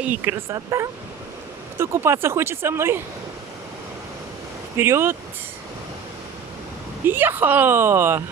Ай, красота! Кто купаться хочет со мной? Вперед! Йохо!